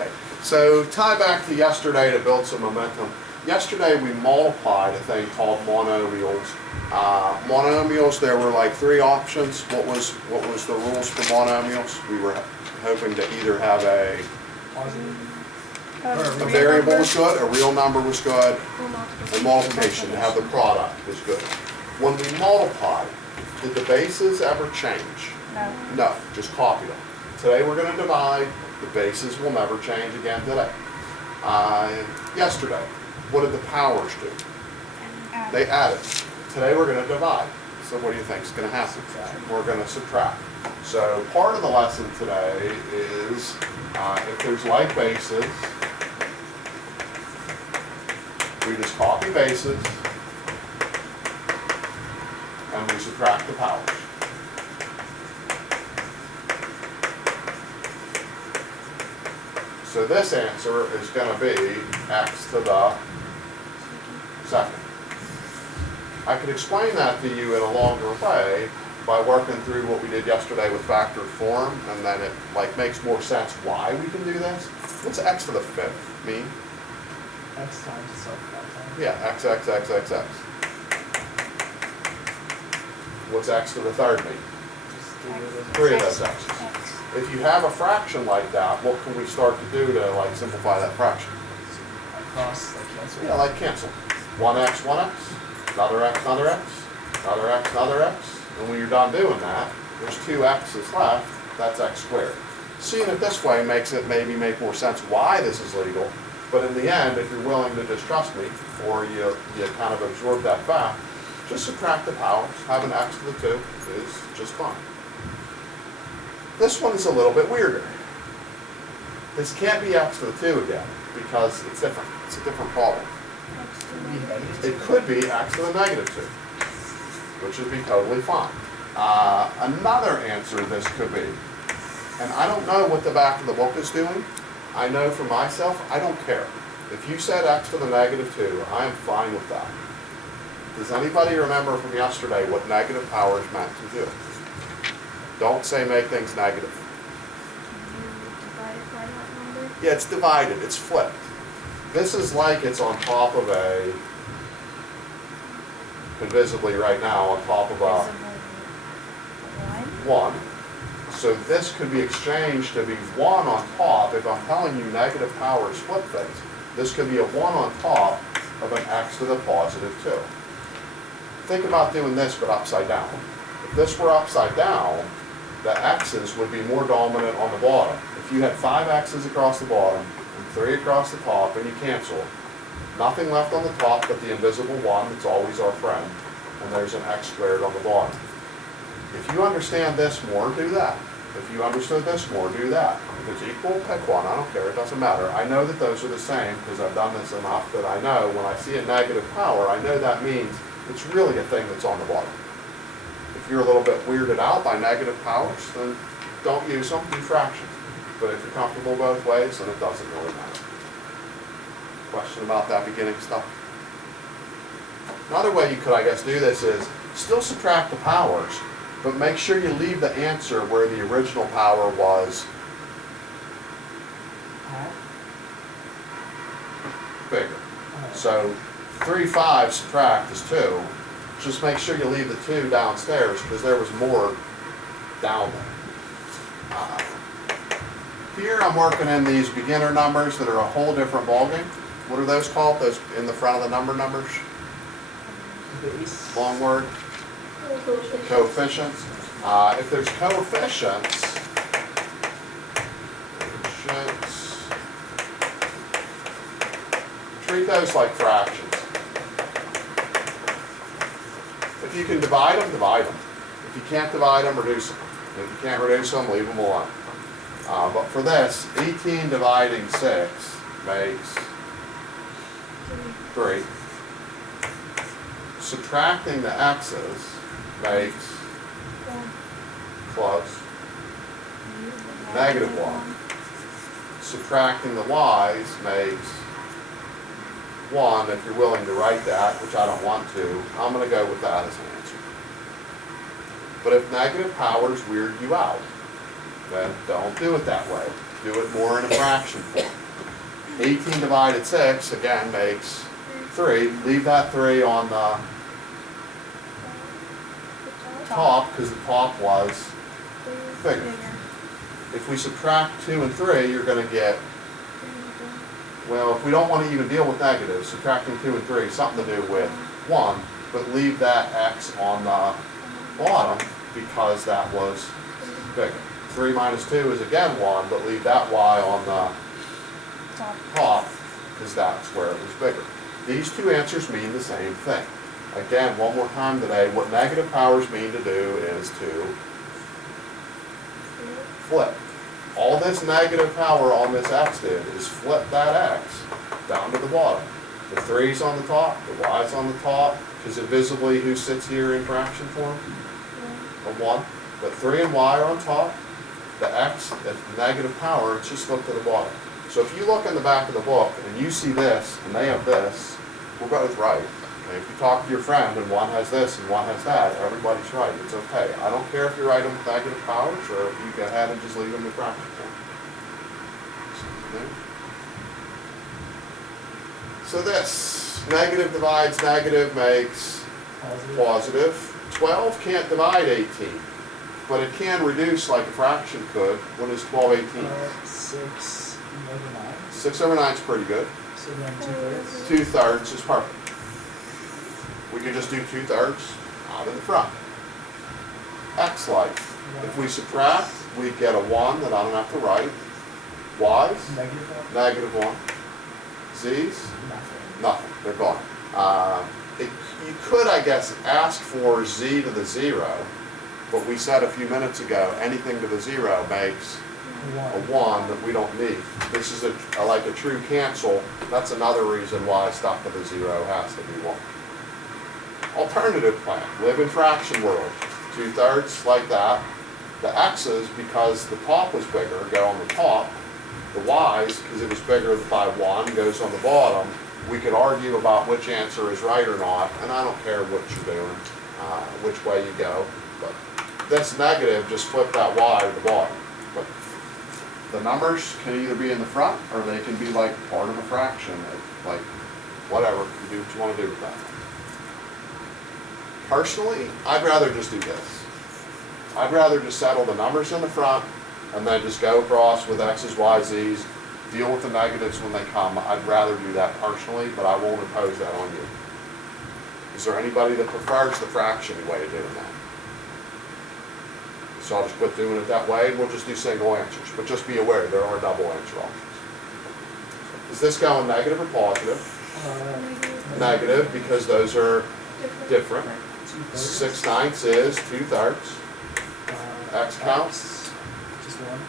Okay, so tie back to yesterday to build some momentum. Yesterday we multiplied a thing called monomials. Monomials, there were like three options. What was the rules for monomials? We were hoping to either have a variable was good, a real number was good, and multiplication to have the product was good. When we multiplied, did the bases ever change? No. No, just copy them. Today we're going to divide. The bases will never change again today. Yesterday, what did the powers do? They added. Today we're going to divide. So what do you think is going to happen? We're going to subtract. So part of the lesson today is if there's like bases, we just copy bases and we subtract the powers. So this answer is going to be x to the second. I could explain that to you in a longer way by working through what we did yesterday with factored form, and then it makes more sense why we can do this. What's x to the fifth mean? X times itself 5 times. Yeah, x. What's x to the third mean? Just 3 of those x's. If you have a fraction like that, what can we start to do to simplify that fraction? Cross, cancel. Yeah, cancel. 1x, 1x, another x, another x, another x, another x. And when you're done doing that, there's 2 x's left, that's x squared. Seeing it this way makes it maybe make more sense why this is legal, but in the end, if you're willing to just trust me, or you kind of absorb that fact, just subtract the powers. Having x to the 2 is just fine. This one is a little bit weirder. This can't be x to the 2 again, because it's different. It's a different problem. It could be x to the negative 2, which would be totally fine. Another answer this could be, and I don't know what the back of the book is doing. I know for myself, I don't care. If you said x to the negative 2, I am fine with that. Does anybody remember from yesterday what negative powers meant to do? Don't say make things negative. Divided by that number? Yeah, it's divided. It's flipped. This is like it's on top of a, invisibly right now, on top of a 1. So this could be exchanged to be 1 on top. If I'm telling you negative powers flip things, this could be a 1 on top of an x to the positive 2. Think about doing this but upside down. If this were upside down, the x's would be more dominant on the bottom. If you had 5 x's across the bottom and 3 across the top and you cancel, nothing left on the top but the invisible 1 that's always our friend, and there's an x squared on the bottom. If you understand this more, do that. If you understood this more, do that. If it's equal, pick one. I don't care. It doesn't matter. I know that those are the same because I've done this enough that I know when I see a negative power, I know that means it's really a thing that's on the bottom. If you're a little bit weirded out by negative powers, then don't use them, do fractions. But if you're comfortable both ways, then it doesn't really matter. Question about that beginning stuff? Another way you could, I guess, do this is still subtract the powers, but make sure you leave the answer where the original power was bigger. So 3 5 subtract is 2. Just make sure you leave the 2 downstairs because there was more down there. Here I'm working in these beginner numbers that are a whole different ballgame. What are those called? Those in the front of the numbers? Base. Long word? Coefficients. If there's coefficients, treat those like fractions. If you can divide them, divide them. If you can't divide them, reduce them. If you can't reduce them, leave them alone. But for this, 18 dividing 6 makes 3. Subtracting the x's makes close. Negative 1. Subtracting the y's makes 1. If you're willing to write that, which I don't want to, I'm going to go with that as an answer. But if negative powers weird you out, then don't do it that way. Do it more in a fraction form. 18 divided 6, again, makes 3. Leave that 3 on the top, because the top was bigger. If we subtract 2 and 3, you're going to get, well, if we don't want to even deal with negatives, subtracting 2 and 3, something to do with 1, but leave that x on the bottom because that was bigger. 3 minus 2 is again 1, but leave that y on the top because that's where it was bigger. These two answers mean the same thing. Again, one more time today, what negative powers mean to do is to flip. All this negative power on this x did is flip that x down to the bottom. The 3's on the top, the y's on the top, because invisibly who sits here in fraction form? A 1. But 3 and y are on top. The x, the negative power, it's just flipped to the bottom. So if you look in the back of the book and you see this and they have this, we're both right. Okay? If you talk to your friend and one has this and one has that, everybody's right. It's okay. I don't care if you write them with negative powers or if you go ahead and just leave them in fraction form. So this, negative divides negative makes positive. 12 can't divide 18, but it can reduce like a fraction could. What is 12 18? 6 over 9. 6 over 9 is pretty good. So then 2/3. 2/3 is perfect. We could just do 2/3 out in the front. X like. If we subtract, we get a 1 that I don't have to write. Y's? -1. -1. Z's? Nothing. Nothing. They're gone. You could, I guess, ask for z to the 0, but we said a few minutes ago, anything to the 0 makes a 1 that we don't need. This is like a true cancel. That's another reason why stuff to the 0 has to be 1. Alternative plan. Live in fraction world. 2/3 like that. The x's, because the top was bigger, go on the top. The y's, because it was bigger by 1, goes on the bottom. We could argue about which answer is right or not, and I don't care what you're doing, which way you go. But this negative, just flip that y to the bottom. But the numbers can either be in the front, or they can be like part of a fraction. Like, whatever, you do what you want to do with that. Personally, I'd rather just do this. I'd rather just settle the numbers in the front, and then just go across with x's, y's, z's, deal with the negatives when they come. I'd rather do that personally, but I won't impose that on you. Is there anybody that prefers the fraction way of doing that? So I'll just quit doing it that way, and we'll just do single answers. But just be aware, there are double answer options. Is this going negative or positive? Negative, because those are different. 6/9 is 2/3. X count?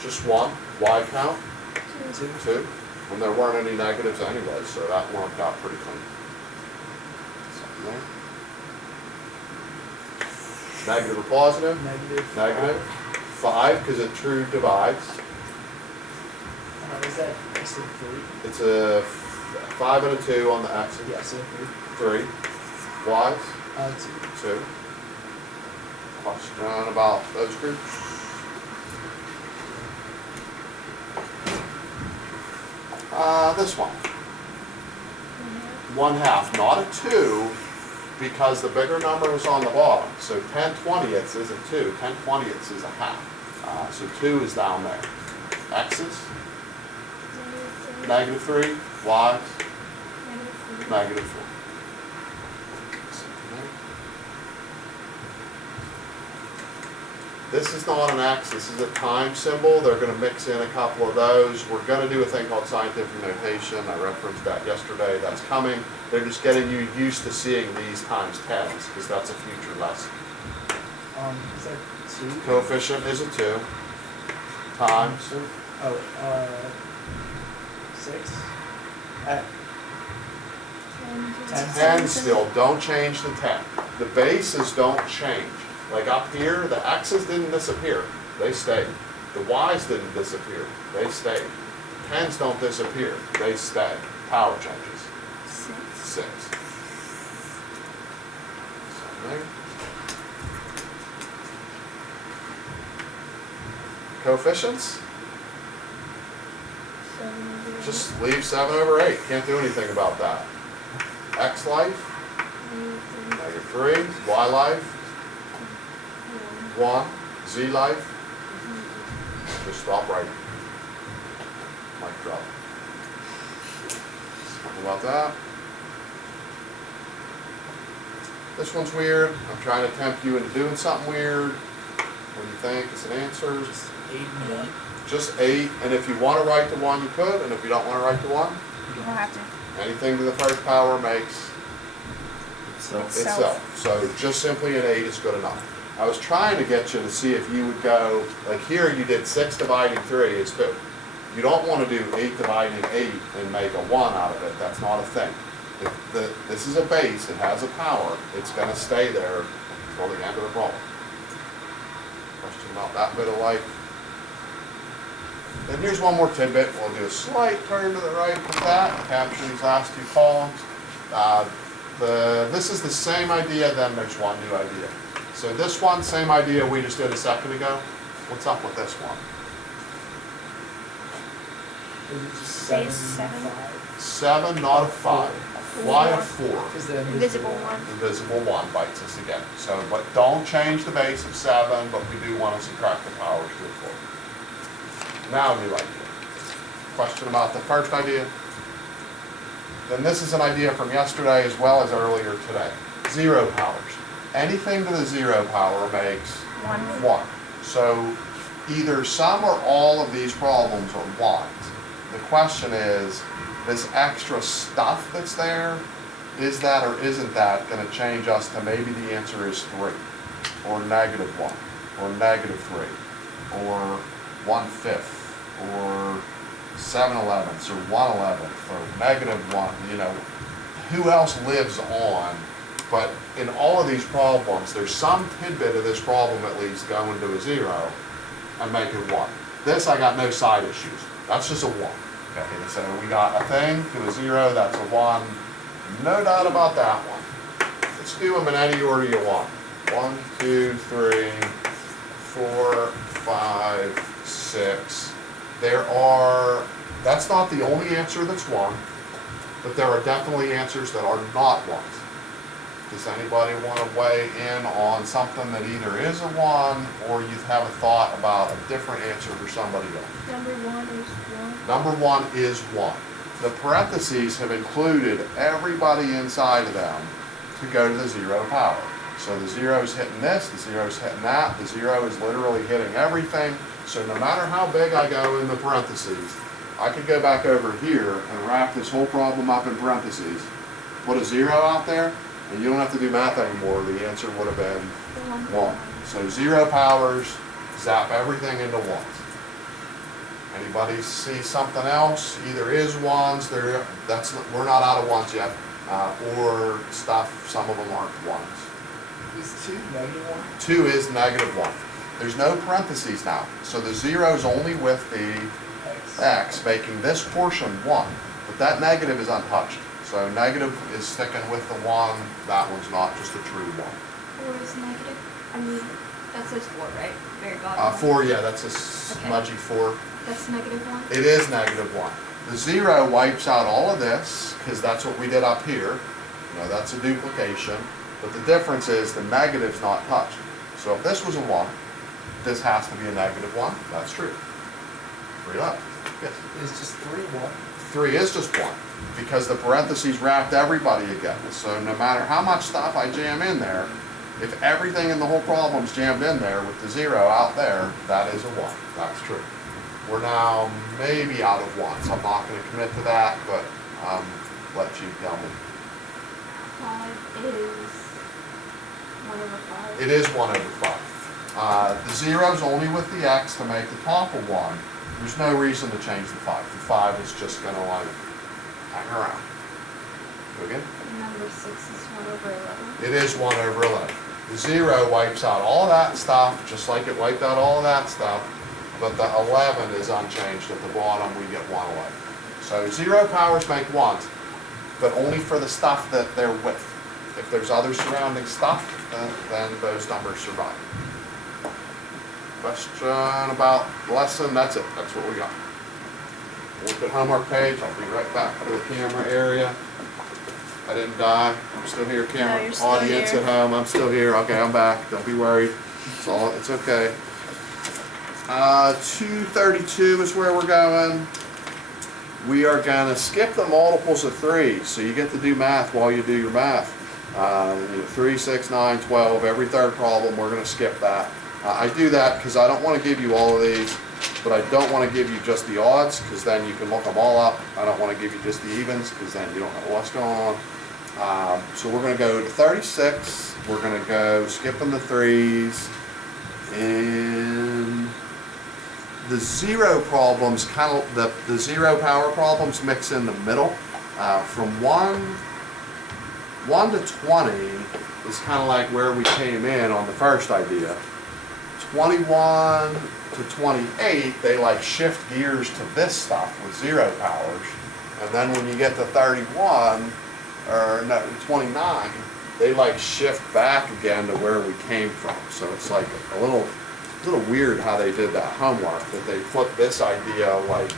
Just one. Y count? 2. And there weren't any negatives anyway, so that worked out pretty clean. Negative or positive? Negative. 5, because it true divides. Is that 3? It's a 5 and a 2 on the x. Yeah, so 3. Y's? 2. 2. Question about those groups? This one. 1/2, not a 2, because the bigger number is on the bottom. So 10/20ths is a 2, 10/20ths is a half. So 2 is down there. X's? -3. Y's? -4. This is not an X, this is a time symbol. They're going to mix in a couple of those. We're going to do a thing called scientific notation. I referenced that yesterday. That's coming. They're just getting you used to seeing these times 10s, because that's a future lesson. Is that 2? Coefficient is a 2. Times. 6? 10 still. Don't change the 10. The bases don't change. Like up here, the x's didn't disappear. They stayed. The y's didn't disappear. They stayed. 10s don't disappear. They stay. Power changes. 6. Coefficients? Just leave 7 over 8. Can't do anything about that. X life, -3. Y life, 1. Z life, just stop writing. Mic drop. Something about that. This one's weird. I'm trying to tempt you into doing something weird. What do you think? It's an answer. Just 8 and 1. Just 8, and if you want to write to 1, you could, and if you don't want to write to 1, You don't have to. anything to the first power makes Itself. itself. So just simply an 8 is good enough. I was trying to get you to see if you would go, like here you did 6 dividing 3 is 2. You don't want to do 8 dividing 8 and make a 1 out of it. That's not a thing. This is a base, it has a power, it's going to stay there until the end of the problem. Question about that bit of life. Then here's one more tidbit. We'll do a slight turn to the right with that, capture these last 2 columns. This is the same idea, then there's one new idea. So this one, same idea we just did a second ago. What's up with this one? Is it just Base 7, 7. 7, not a 5. Why a 4? Because the Invisible one. Invisible 1 bites us again. So, but don't change the base of 7, but we do want to subtract the powers to a 4. Now new idea. Question about the first idea? Then this is an idea from yesterday as well as earlier today. 0 powers. Anything to the 0 power makes 1. So either some or all of these problems are 1s. The question is, this extra stuff that's there, is that or isn't that going to change us to maybe the answer is 3, or -1, or -3, or 1/5, or 7/11ths, or 1/11th, or -1, you know, who else lives on? But in all of these problems, there's some tidbit of this problem at least going to a 0 and make it 1. This, I got no side issues. That's just a 1. Okay, so we got a thing to a 0, that's a 1. No doubt about that one. Let's do them in any order you want. 1, 2, 3, 4, 5, 6. That's not the only answer that's 1, but there are definitely answers that are not 1s. Does anybody want to weigh in on something that either is a 1 or you have a thought about a different answer for somebody else? Number 1 is 1. Number 1 is 1. The parentheses have included everybody inside of them to go to the 0 power. So the 0 is hitting this, the 0 is hitting that, the 0 is literally hitting everything. So no matter how big I go in the parentheses, I could go back over here and wrap this whole problem up in parentheses, put a 0 out there, and you don't have to do math anymore. The answer would have been 1. So 0 powers, zap everything into 1s. Anybody see something else? Either is 1s, we're not out of 1s yet, or stuff, some of them aren't 1s. Is 2 -1? 2 is -1. There's no parentheses now, so the 0 is only with the x, making this portion 1, but that negative is untouched. So negative is sticking with the 1, that one's not just a true 1. 4 is negative. I mean, that says 4, right? Very bottom. 4, yeah, that's a smudgy 4. That's -1. It is -1. The 0 wipes out all of this, because that's what we did up here. You know, that's a duplication. But the difference is the negative's not touched. So if this was a 1, this has to be a -1. That's true. 3 left. Yes. Is just 3 1? 3 is just 1, because the parentheses wrapped everybody again. So no matter how much stuff I jam in there, if everything in the whole problem's jammed in there with the 0 out there, that is a 1. That's true. We're now maybe out of 1s. I'm not going to commit to that, but let you tell me. 5 is 1 over 5. It is 1 over 5. The 0's only with the x to make the top a 1. There's no reason to change the 5. The 5 is just going to like hang around. Go again? Number 6 is 1 over 11. It is 1 over 11. The 0 wipes out all that stuff, just like it wiped out all of that stuff, but the 11 is unchanged at the bottom. We get 1/11. So 0 powers make 1s, but only for the stuff that they're with. If there's other surrounding stuff, then those numbers survive. Question about lesson, that's it. That's what we got. Look at homework page, I'll be right back to the camera area. I didn't die, I'm still here, camera, you're still audience here. at home, I'm still here, okay, I'm back, don't be worried, it's okay. 232 is where we're going. We are gonna skip the multiples of 3, so you get to do math while you do your math. 3, 6, 9, 12, every third problem, we're gonna skip that. I do that because I don't want to give you all of these, but I don't want to give you just the odds, because then you can look them all up. I don't want to give you just the evens, because then you don't know what's going on. So we're going to go to 36. We're going to go skipping the 3s. And the zero problems, kind of the zero power problems mix in the middle. From 1 to 20 is kind of like where we came in on the first idea. 21 to 28, they like shift gears to this stuff with zero powers. And then when you get to 31, or no, 29, they like shift back again to where we came from. So it's like a little weird how they did that homework, that they put this idea like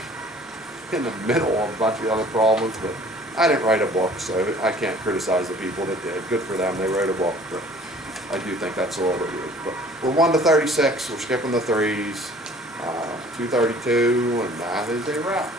in the middle of a bunch of other problems. But I didn't write a book, so I can't criticize the people that did. Good for them, they wrote a book. But I do think that's a little bit weird. But we're 1 to 36, we're skipping the 3s, 232, and that is a wrap.